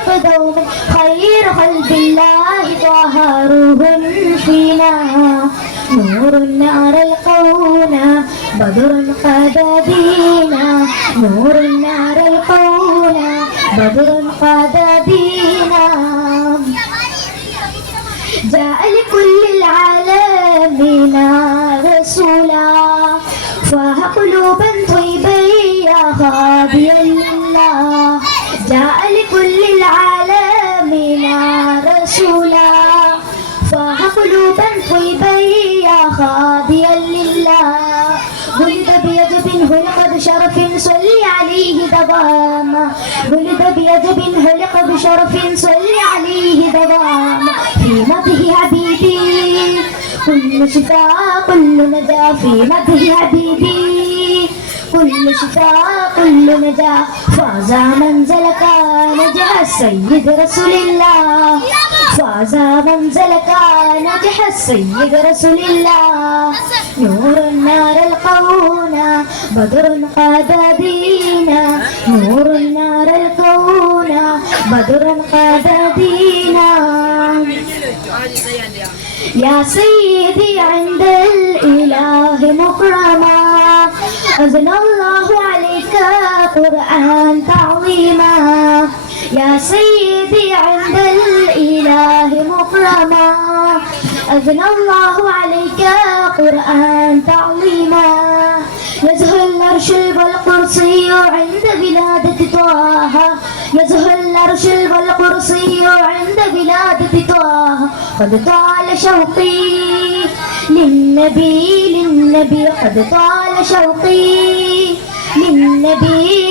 نعشق دوما خير خلق الله طه روح فينا نور نرى الكون بدر قد دينا نور نرى الكون بدر قد دينا جاء لكل العالمين رسولا فاه قلوبا طيبا يا هاديا لله جاء لكل العالمين رسولا فاه قلوبا طيبا يا هاديا لله ولد بيجب خلق بشرف صلي عليه دواما ولد بيجب خلق بشرف صلي عليه دواما في مده حبيبي كل شفاء كل نجا في مده حبيبي كل شفاء كل نجا فاز منزلك نجح السيد رسول الله فاز منزلك نجح السيد رسول الله نور النار الكون بدر قد دينا نور النار الكون بدر قد دينا يا سيدي عند الإله مكرما أذن الله عليك قرآن تعظيما يا سيدي عند الإله مكرما أذن الله عليك قرآن تعظيما يزهو العرش والكرسي عند ولادة طه يزهو العرش والكرسي عند ولادة طه قد طال شوقي للنبي قد طال شوقي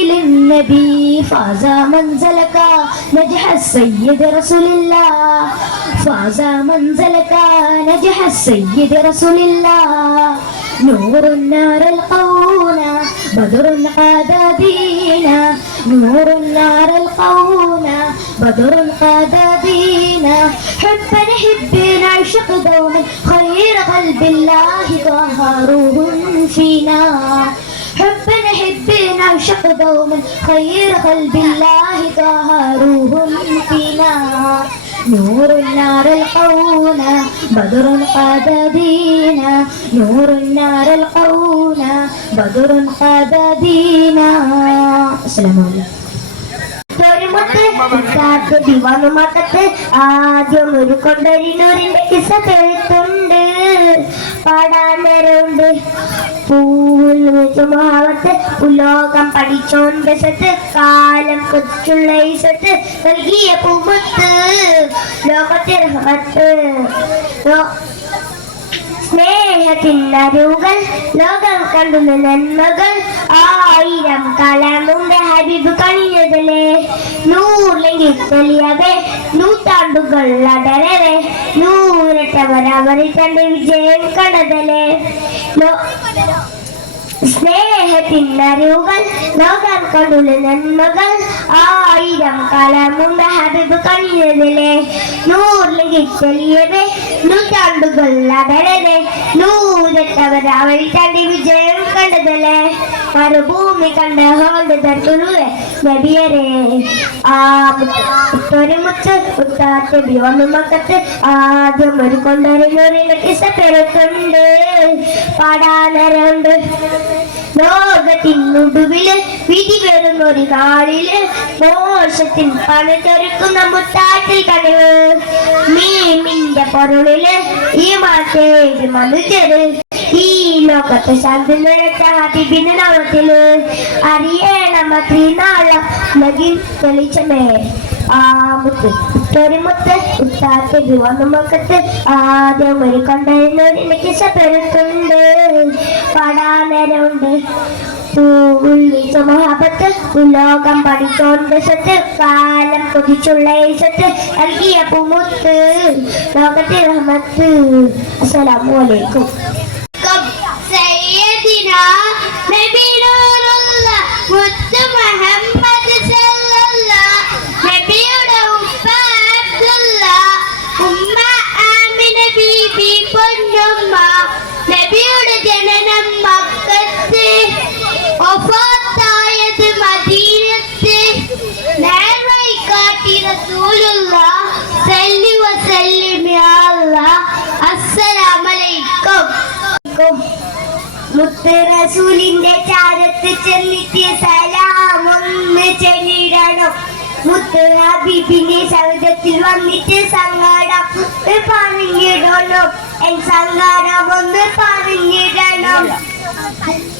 للنبي فاز منزلك نجح السيد رسول الله فاز منزلك نجح السيد رسول الله نور النار الكون بدر قد دينا نور النار الكون بدر قد دينا حبا نحب نعشق دوما خير قلب الله طه روح فينا حبا نحب نعشق دوما خير قلب الله طه روح فينا نور النار الكون بدر قد دينا نور النار الكون بدر قد دينا السلام عليكم ദിവാനുമാക്കത്ത് ആദ്യം ഒരു കൊണ്ടൊരിനൂരിന്റെ കിസ കേൾക്കുന്നുണ്ട് പാടാൻ നേരമുണ്ട് പൂവിൽ മഹാവത്ത് ഉലോകം പഠിച്ചോണ്ട് സത്ത് കാലം കൊച്ചുള്ള ഈസത്ത് നൽകിയ പൂമുത്ത് ലോകത്തെ റഹ്മത്ത് സ്നേഹത്തിനരുകൾ ലോകം കണ്ടുന്ന നന്മകൾ ആയിരം കാലം മുമ്പേ ഹബീബ് കഴിഞ്ഞതല്ലേ നൂറിലെങ്കിൽ തെളിയവേ നൂറ്റാണ്ടുകൾ അടരവേ നൂരട്ടവർ അവരിൽ തന്റെ വിജയം കണ്ടതല്ലേ സ്നേഹത്തിനരുകൾ ലോകം കണ്ടുള്ള നന്മകൾ ആയിരം കാലം മുമ്പ് ഹബീബ് കഴിഞ്ഞതല്ലേ നൂറിലെങ്കിൽ തെളിയവേ നൂറ്റാണ്ടുകൾ അടരവേ നൂരട്ടവർ അവരിൽ തന്റെ വിജയം കണ്ടതല്ലേ മരുഭൂമി കണ്ട ഹോണ്ട് തരുവേ നബിയരെ ആ ഒരു മുത്ത് ഉത്താത്ത ബിവമക്കത്ത് ആദ്യം ഒരു കൊണ്ടൊരിനൂറിന്റെ കിസ പെരുത്തുണ്ട് പാടാനരുണ്ട് ലോകത്തിനൊടുവില് വിധി വരുന്നൊരു നാളില് മോശത്തിൽ പണിതൊരുക്കുന്ന മുത്താറ്റിൽ കണിവ് മീമിന്റെ പൊരുളില് ഈ മാറ്റേത് മനുഷ്യര് ഈ ലോകത്തെ ശാന്തി നിറച്ച ഹബീബിന്റെ നാമത്തില് അറിയണം അത്രീനാളം നഗിൻ തെളിച്ചമേ ആ മുത്ത് ഒരു മുത്ത് ഉത്താത്ത ദിവാനുമക്കത്ത് ആദ്യം ഒരു കൊണ്ടൊരിനൂരിന്റെ കിസ പെരുത്തുണ്ട് പാടാനേരമുണ്ട് പൂവിളിച്ച മഹാപത്ത് ഉലോകം പഠിച്ചോണ്ട് സത്ത് കാലം കൊതിച്ചുള്ള ഈസത്ത് നൽകിയ പൂമുത്ത് ലോകത്തെ റഹ്മത്ത് അസ്സലാമു അലൈക്കും സയ്യിദിനാ നബി നൂറുല്ലാഹ് മുത്ത് മുഹമ്മദ് സല്ലല്ലാഹ് നബിയുടെ ഉപ്പ അബ്ദുല്ലാഹ് ഉമ്മ ആമിന ബീബി പൊന്നുമ്മ നബിയുടെ ജനനം മക്കത്ത് വഫാത്തായത് മദീനത്ത് നേർവഴി കാട്ടി മുത്ത് റസൂലിന്റെ ചാരത്ത് ചെന്നിട്ട് സലാം ഒന്ന് ചെല്ലിടണം. മുത്ത് ഹബീബിന്റെ സവിധത്തിൽ വന്നിട്ട് സങ്കടം പറഞ്ഞിടണം. എൻ സങ്കടം ഒന്ന് പറഞ്ഞിടണം.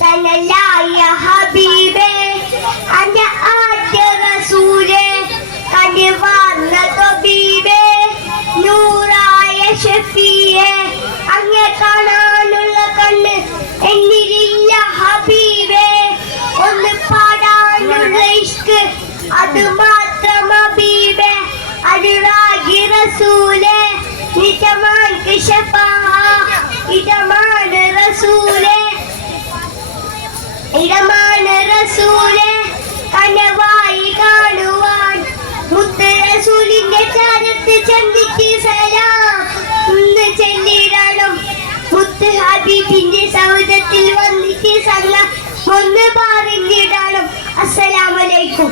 തന്നല്ലായ ഹബീബേ അന്റെ ആദ്യ റസൂലേ കനിവാർന്ന തൊബീബേ നൂറായ ഷഫീയേ അങ്ങേ കാണാനുള്ള കണ്ണ് എന്നിലില്ല ഹബീബേ ഒന്ന് പാടാനുള്ള ഇഷ്ക് അത് മാത്രം ഹബീബേ അനുരാഗി റസൂലേ നിജമാൻ ശഫാഅ ഇടമാണ് റസൂലേ ഇടമാണ് റസൂലേ കനവായി കാണുവാൻ മുത്ത് റസൂലിന്റെ ചാരത്ത് ചെന്നിട്ട് സലാം ഒന്ന് ചെല്ലിടണം. മുത്ത് ഹബീബിന്റെ സൗദത്തിൽ വന്നിട്ട് സലാം ഒന്ന് പറഞ്ഞിടണം. അസ്സലാമു അലൈക്കും.